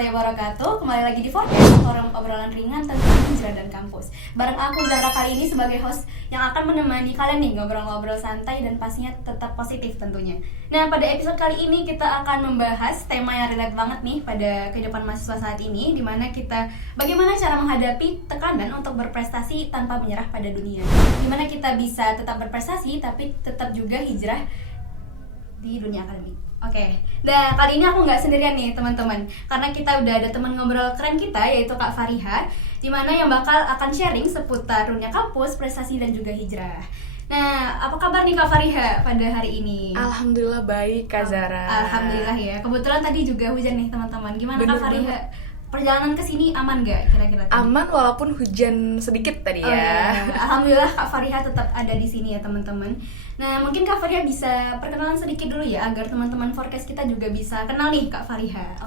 warahmatullahi wabarakatuh. Kembali lagi di Forecast, forum obrolan ringan tentang hijrah dan kampus. Bareng aku Zahra kali ini sebagai host yang akan menemani kalian nih ngobrol-ngobrol santai dan pastinya tetap positif tentunya. Nah, pada episode kali ini kita akan membahas tema yang relate banget nih pada kehidupan mahasiswa saat ini, di mana kita bagaimana cara menghadapi tekanan untuk berprestasi tanpa menyerah pada dunia. Gimana kita bisa tetap berprestasi tapi tetap juga hijrah di dunia akademik. Oke, nah kali ini aku nggak sendirian nih teman-teman, karena kita udah ada teman ngobrol keren kita yaitu Kak Fariha, dimana yang bakal akan sharing seputar dunia kampus, prestasi dan juga hijrah. Nah, apa kabar nih Kak Fariha pada hari ini? Alhamdulillah baik Kak Zara. Alhamdulillah ya, kebetulan tadi juga hujan nih teman-teman. Gimana Bener Kak Fariha? Perjalanan ke sini aman nggak kira-kira? Aman walaupun hujan sedikit tadi ya. Oh, ya. Alhamdulillah Kak Fariha tetap ada di sini ya teman-teman. Nah, mungkin Kak Fariha bisa perkenalan sedikit dulu ya agar teman-teman Forecast kita juga bisa kenal nih Kak Fariha.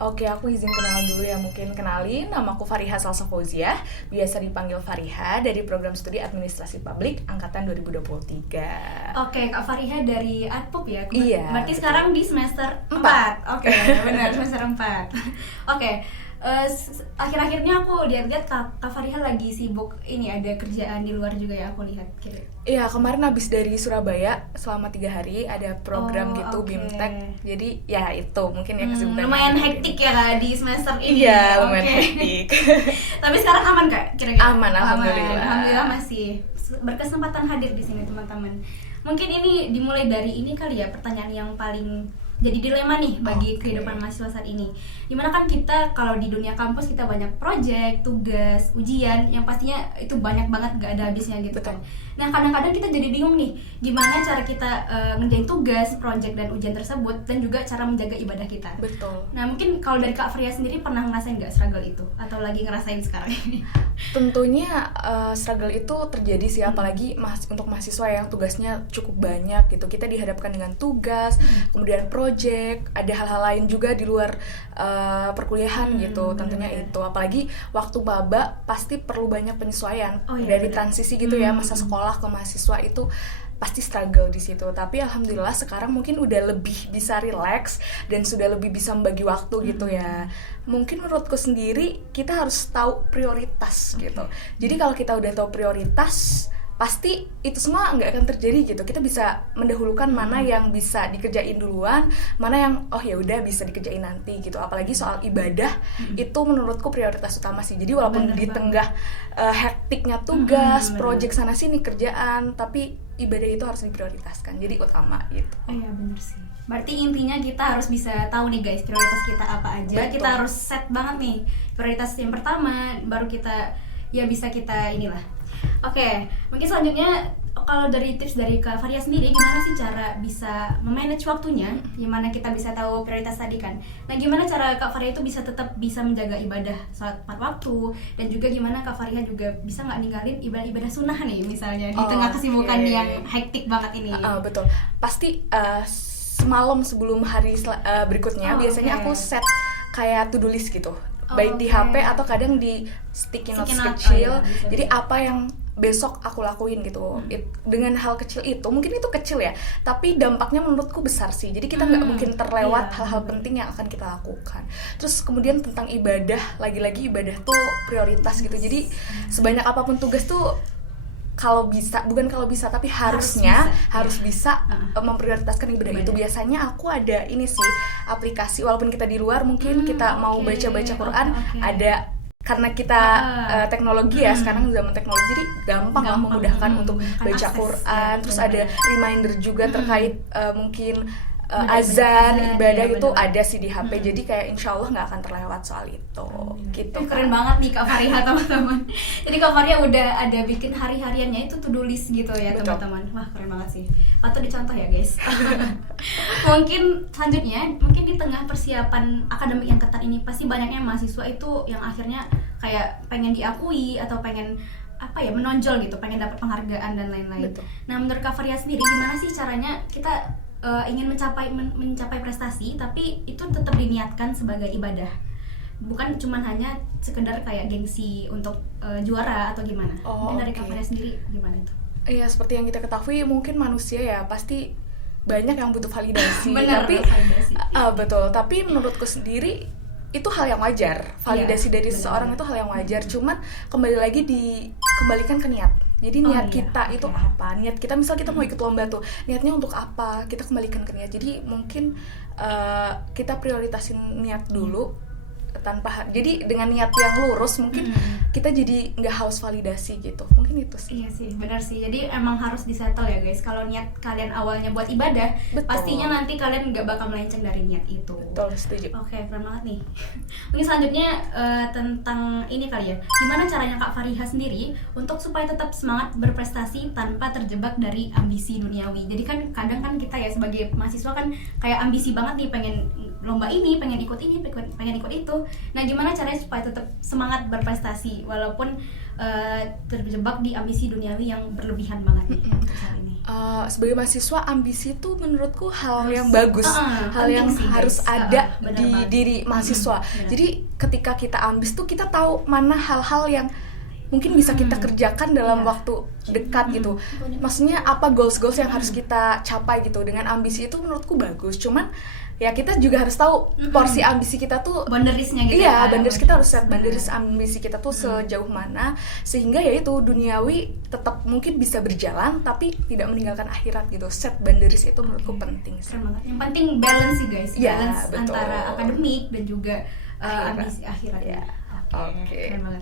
Oke, aku izin kenalan dulu ya. Mungkin kenalin, nama aku Fariha Salsa Fauziah, biasa dipanggil Fariha, dari program studi Administrasi Publik angkatan 2023. Oke, Kak Fariha dari Adpup ya? Iya. Berarti betul. sekarang di semester 4. Oke, benar semester 4. Oke. Akhir-akhirnya aku lihat-lihat Kak Fariha lagi sibuk ini, ada kerjaan di luar juga ya aku lihat kira. Iya, kemarin habis dari Surabaya selama 3 hari ada program gitu okay. BIMTEK. Jadi ya itu mungkin ya kesibukan. Lumayan hektik ya Kak di semester ini. Iya, lumayan hektik. Tapi sekarang aman Kak kira-kira? Aman, alhamdulillah. Alhamdulillah masih berkesempatan hadir di sini teman-teman. Mungkin ini dimulai dari ini kali ya, pertanyaan yang paling jadi dilema nih bagi kehidupan mahasiswa saat ini. Dimana kan kita kalau di dunia kampus kita banyak project, tugas, ujian yang pastinya itu banyak banget gak ada habisnya gitu kan. Nah kadang-kadang kita jadi bingung nih gimana cara kita ngerjain tugas, project dan ujian tersebut, dan juga cara menjaga ibadah kita. Betul. Nah mungkin kalau dari Kak Fariha sendiri pernah ngerasain gak struggle itu? Atau lagi ngerasain sekarang ini? Tentunya struggle itu terjadi sih, apalagi untuk mahasiswa yang tugasnya cukup banyak gitu. Kita dihadapkan dengan tugas, kemudian project, ada hal-hal lain juga di luar perkuliahan gitu. Tentunya itu, apalagi waktu maba pasti perlu banyak penyesuaian dari transisi gitu ya, masa sekolah ke mahasiswa itu pasti struggle di situ. Tapi alhamdulillah sekarang mungkin udah lebih bisa relax dan sudah lebih bisa membagi waktu gitu ya. Mungkin menurutku sendiri kita harus tahu prioritas gitu. Jadi kalau kita udah tahu prioritas, pasti itu semua nggak akan terjadi gitu. Kita bisa mendahulukan mana yang bisa dikerjain duluan, mana yang ya udah bisa dikerjain nanti gitu. Apalagi soal ibadah itu menurutku prioritas utama sih. Jadi walaupun di tengah hektiknya tugas, project sana sini kerjaan, tapi ibadah itu harus diprioritaskan. Jadi utama gitu. Oh iya benar sih. Berarti intinya kita harus bisa tahu nih guys, prioritas kita apa aja. Betul. Kita harus set banget nih prioritas yang pertama, baru kita ya bisa kita inilah. Oke, mungkin selanjutnya kalau dari tips dari Kak Fariha sendiri, gimana sih cara bisa memanage waktunya? Gimana kita bisa tahu prioritas tadi kan? Nah, gimana cara Kak Fariha itu bisa tetap bisa menjaga ibadah saat tepat waktu? Dan juga gimana Kak Fariha juga bisa nggak ninggalin ibadah-ibadah sunnah nih misalnya di tengah kesibukan yang hektik banget ini? Betul, pasti semalam sebelum hari berikutnya biasanya aku set kayak to do list gitu. Baik di HP atau kadang di sticky notes kecil. Jadi apa yang besok aku lakuin gitu. Dengan hal kecil itu, mungkin itu kecil ya, tapi dampaknya menurutku besar sih. Jadi kita nggak mungkin terlewat hal-hal penting yang akan kita lakukan. Terus kemudian tentang ibadah, lagi-lagi ibadah tuh prioritas gitu. Jadi sebanyak apapun tugas tuh tapi harus bisa memprioritaskan ibadah itu. Biasanya aku ada ini sih, aplikasi, walaupun kita di luar mungkin kita mau baca-baca Quran, ada, karena kita teknologi ya, sekarang zaman teknologi, jadi gampang memudahkan untuk baca Quran. Terus ada reminder juga terkait mungkin azan, ibadah gitu ada sih di HP. Jadi kayak insya Allah nggak akan terlewat soal itu. Gitu. Keren banget nih Kak Fariha teman-teman. Jadi Kak Fariha udah ada bikin hari-hariannya itu to-do list gitu ya teman-teman. Wah keren banget sih. Patut dicontoh ya guys. Mungkin selanjutnya, mungkin di tengah persiapan akademik yang ketat ini pasti banyaknya mahasiswa itu yang akhirnya kayak pengen diakui atau pengen menonjol gitu, pengen dapat penghargaan dan lain-lain. Nah menurut Kak Fariha sendiri gimana sih caranya kita ingin mencapai prestasi tapi itu tetap diniatkan sebagai ibadah, bukan cuma hanya sekedar kayak gengsi untuk juara atau gimana? Mungkin dari Kak Fariha sendiri gimana itu? Iya, seperti yang kita ketahui mungkin manusia ya pasti banyak yang butuh validasi. Benar, tapi validasi. Betul, tapi menurutku sendiri itu hal yang wajar. Validasi dari benar. seseorang itu hal yang wajar. Cuman kembali lagi dikembalikan ke niat. Jadi niat kita itu apa? Niat kita misal kita mau ikut lomba tuh, niatnya untuk apa? Kita kembalikan ke niat. Jadi mungkin kita prioritasin niat dulu jadi dengan niat yang lurus mungkin kita jadi nggak haus validasi gitu. Mungkin itu sih. Iya sih, benar sih. Jadi emang harus disettle ya guys. Kalau niat kalian awalnya buat ibadah, Betul. pastinya nanti kalian nggak bakal melenceng dari niat itu. Betul, setuju. Oke, keren banget nih. Mungkin selanjutnya tentang ini kali ya. Gimana caranya Kak Fariha sendiri untuk supaya tetap semangat berprestasi tanpa terjebak dari ambisi duniawi. Jadi kan kadang kan kita ya sebagai mahasiswa kan kayak ambisi banget nih, pengen lomba ini, pengen ikut ini, pengen ikut itu. Nah, gimana caranya supaya tetap semangat berprestasi walaupun terjebak di ambisi duniawi yang berlebihan banget nih saat ini? Sebagai mahasiswa, ambisi itu menurutku hal yang bagus, hal yang sih, harus guys. ada Benar di banget. diri mahasiswa. Jadi ketika kita ambis tuh kita tahu mana hal-hal yang mungkin bisa kita kerjakan dalam waktu dekat gitu. Maksudnya apa goals-goals yang harus kita capai gitu. Dengan ambisi itu menurutku bagus. Cuman ya kita juga harus tahu porsi ambisi kita tuh boundariesnya gitu. Iya, boundaries kita harus set boundaries ambisi kita tuh sejauh mana sehingga ya itu duniawi tetap mungkin bisa berjalan tapi tidak meninggalkan akhirat gitu. Set boundaries itu menurutku penting sih. Keren banget. Yang penting balance sih guys. Iya, Balance betul. antara akademik dan juga Akhirat. ambisi akhirat. Iya. Oke. Oke. Keren banget.